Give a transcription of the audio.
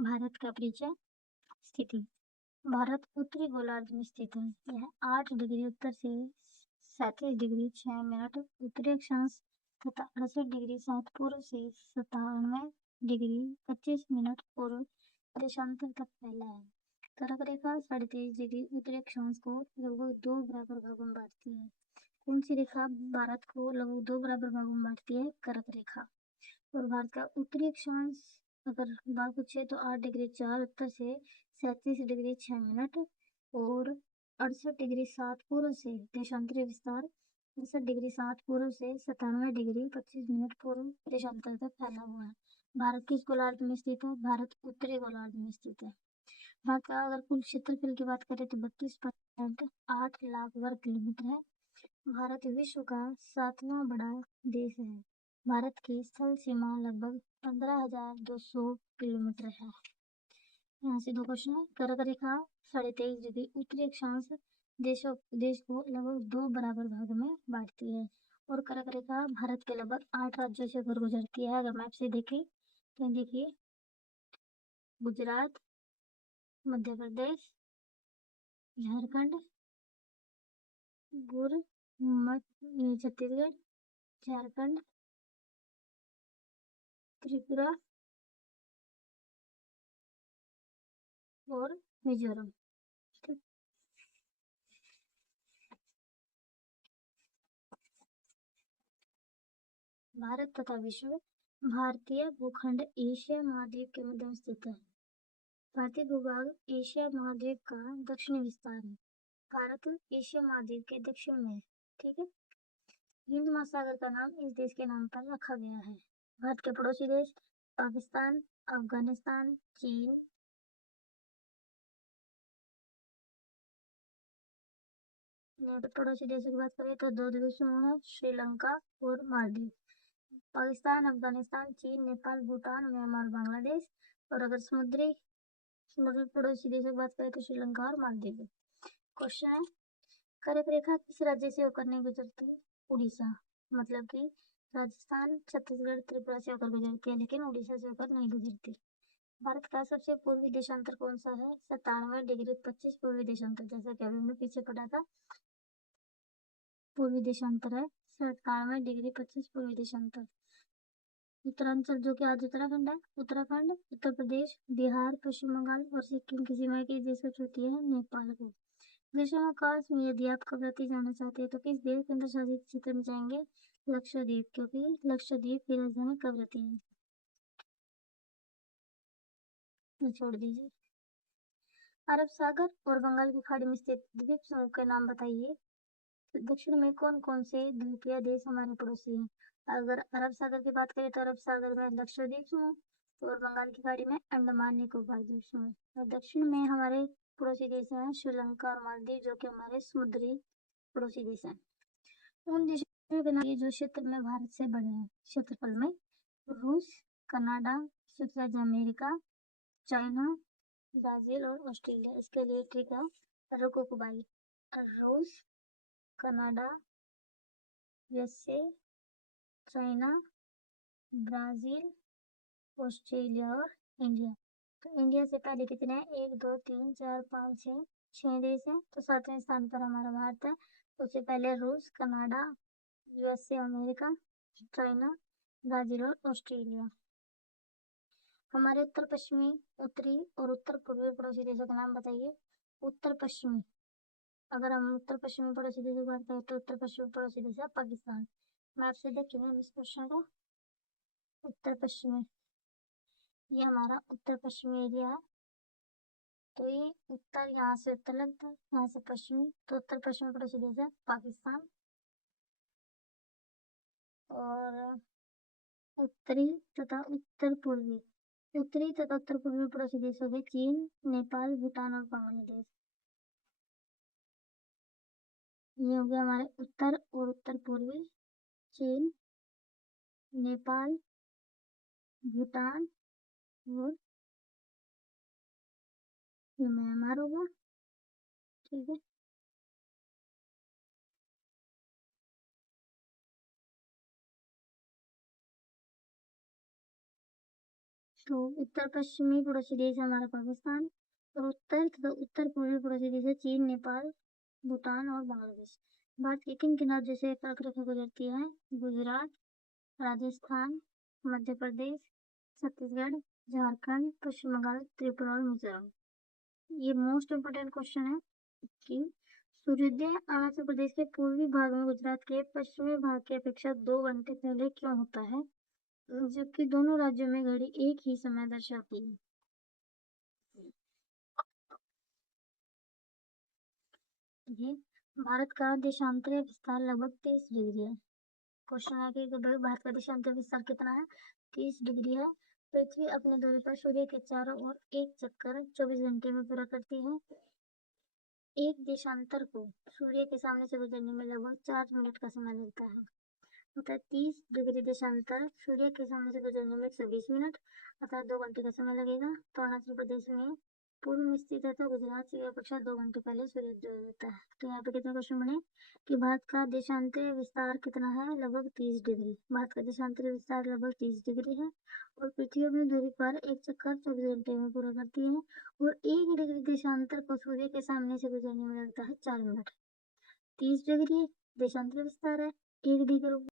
भारत का परिचय। स्थिति। भारत उत्तरी गोलार्ध में स्थित है। यह 8 डिग्री उत्तर से 37 डिग्री 6 मिनट उत्तरी अक्षांश तथा 68 डिग्री 7 पूर्व से 97 डिग्री 25 मिनट पूर्व देशांतर तक फैला है। कर्क रेखा 23.5 डिग्री उत्तरी अक्षांश को लगभग 2 बराबर भागों में बांटती है। कौन सी रेखा भारत को लगभग 2 बराबर भागों में बांटती है? कर्क रेखा। और भारत का उत्तरी अक्षांश अगर बात पूछे तो 8 डिग्री 4 उत्तर से 37 डिग्री 6 मिनट और 68 डिग्री 7 पूर्व से देशांतरी विस्तार 68 डिग्री 7 पूर्व से 97 डिग्री 25 मिनट पूर्व देशांतर तक फैला हुआ है। भारत किस गोलार्ध में स्थित है? भारत उत्तरी गोलार्ध में स्थित है। भारत का अगर कुल क्षेत्रफल की बात करें तो 32.8 लाख वर्ग किलोमीटर है। भारत विश्व का 7वां बड़ा देश है। भारत की स्थल सीमा लगभग 15,200 किलोमीटर है। यहाँ से 2 क्वेश्चन है। कर्क रेखा 23.5 डिग्री उत्तरी अक्षांश देश को लगभग 2 बराबर भाग में बांटती है और कर्क रेखा भारत के लगभग 8 राज्यों से होकर गुजरती है। अगर मैप से देखें तो देखिए गुजरात, मध्य प्रदेश, झारखंड, छत्तीसगढ़, झारखंड, त्रिपुरा और मिजोरम। भारत तथा विश्व। भारतीय भूखंड एशिया महाद्वीप के मध्य में स्थित है। भारतीय भूभाग एशिया महाद्वीप का दक्षिणी विस्तार है। भारत एशिया महाद्वीप के दक्षिण में है। ठीक है। हिंद महासागर का नाम इस देश के नाम पर रखा गया है। भारत के पड़ोसी देश पाकिस्तान, अफगानिस्तान, चीन, पड़ोसी देशों की बात करें तो 2 देशों है श्रीलंका और मालदीव। पाकिस्तान, अफगानिस्तान, चीन, नेपाल, भूटान, म्यांमार, बांग्लादेश। और अगर समुद्री पड़ोसी देशों की बात करें तो श्रीलंका और मालदीव। क्वेश्चन है कर्क रेखा किस राज्य से होकर नहीं गुजरती? उड़ीसा। मतलब कि राजस्थान, छत्तीसगढ़, त्रिपुरा से होकर गुजरती है लेकिन उड़ीसा से होकर नहीं गुजरती। भारत का सबसे पूर्वी देशांतर कौन सा है? 97 डिग्री 25 पूर्वी देशांतर, जैसा कि अभी हमने पीछे पढ़ा था। पूर्वी देशांतर है 97 डिग्री 25 पूर्वी देशांतर। उत्तरांचल जो कि आज उत्तराखंड है। उत्तराखंड, उत्तर प्रदेश, बिहार, पश्चिम बंगाल और सिक्किम की सीमा किस देश को छूती है? नेपाल को। ग्रीष्मावकाश में यदि आप कवरत्ती जाना चाहते हैं तो किस देश केंद्र शासित क्षेत्र में जाएंगे? लक्षद्वीप, क्योंकि लक्षद्वीप की राजधानी कवरत्ती है। छोड़ दीजिए। अरब सागर और बंगाल की खाड़ी में स्थित द्वीप समूह के नाम बताइए। दक्षिण में कौन कौन से द्वीपीय देश हमारे पड़ोसी हैं? अगर अरब सागर की बात करें तो अरब सागर में लक्षद्वीप समूह और बंगाल की खाड़ी में अंडमान निकोबार द्वीप समूह। और दक्षिण में हमारे पड़ोसी देश हैं श्रीलंका और मालदीव, जो कि हमारे समुद्री पड़ोसी देश हैं। उन देशों के नाम जो क्षेत्र में भारत से बड़े हैं क्षेत्रफल में। रूस, कनाडा, संयुक्त अमेरिका, चाइना, ब्राजील और ऑस्ट्रेलिया। इसके लिए ठीक है रुको कुबाई। रूस, Canada, USA, China, Brazil, Australia और इंडिया। तो इंडिया से पहले कितने हैं? 1 2 3 4 5 6 देश हैं। तो 7वें स्थान पर हमारा भारत है। उससे पहले रूस, Canada, USA, America, China, Brazil और ऑस्ट्रेलिया। हमारे उत्तर पश्चिमी, उत्तरी और उत्तर पूर्वी पड़ोसी देशों के नाम बताइए। उत्तर पश्चिमी, अगर हम उत्तर पश्चिमी पड़ोसी देशों की बात करें तो उत्तर पश्चिमी पड़ोसी देश है पाकिस्तान। मैप से देखिए इस क्वेश्चन को। उत्तर पश्चिमी, ये हमारा उत्तर पश्चिमी एरिया है। तो ये उत्तर यहाँ से उत्तर लगता है, यहाँ से पश्चिमी, तो उत्तर पश्चिमी पड़ोसी देश है पाकिस्तान। और उत्तरी तथा उत्तर पूर्वी पड़ोसी देश हो गए चीन, नेपाल, भूटान और बांग्लादेश। ये हो गया हमारे उत्तर और उत्तर पूर्वी। चीन, नेपाल, भूटान और ये म्यांमार होगा। ठीक है। तो उत्तर पश्चिमी पड़ोसी देश है हमारा पाकिस्तान, और उत्तर तथा उत्तर पूर्वी पड़ोसी देश है चीन, नेपाल, भूटान और बांग्लादेश। भारत के किन किन राज्यों से कर्क रेखा गुजरती है? गुजरात, राजस्थान, मध्य प्रदेश, छत्तीसगढ़, झारखंड, पश्चिम बंगाल, त्रिपुरा और मिजोरम। ये मोस्ट इम्पोर्टेंट क्वेश्चन है कि सूर्योदय अरुणाचल प्रदेश के पूर्वी भाग में गुजरात के पश्चिमी भाग की अपेक्षा 2 घंटे पहले क्यों होता है, जबकि दोनों राज्यों में घड़ी एक ही समय दर्शाती है? ये भारत का देशांतरीय विस्तार लगभग 30 डिग्री है। क्वेश्चन है कि भारत का देशांतरीय विस्तार कितना है? 30 डिग्री है। पृथ्वी अपने दूरी पर सूर्य के चारों ओर एक चक्कर 24 घंटे में पूरा करती है। एक देशांतर को सूर्य के सामने से गुजरने में लगभग 4 मिनट का समय लगता है। अतः 30 डिग्री देशांतर सूर्य के सामने से गुजरने में 120 मिनट, अतः 2 घंटे का समय लगेगा। तो अरुणाचल प्रदेश में पूर्व में स्थित है, तो गुजरात से अपेक्षा 2 घंटे पहले सूर्योदय होता है। तो यहाँ पे कितने क्वेश्चन बने कि भारत का देशांतरीय विस्तार कितना है? लगभग 30 डिग्री। भारत का देशांतरीय विस्तार लगभग 30 डिग्री है, और पृथ्वी अपनी दूरी पर एक चक्कर 24 घंटे में पूरा करती है, और 1 डिग्री देशांतर को सूर्य के सामने से गुजरने में लगता है 4 मिनट। 30 डिग्री देशांतरीय विस्तार है, 1 डिग्री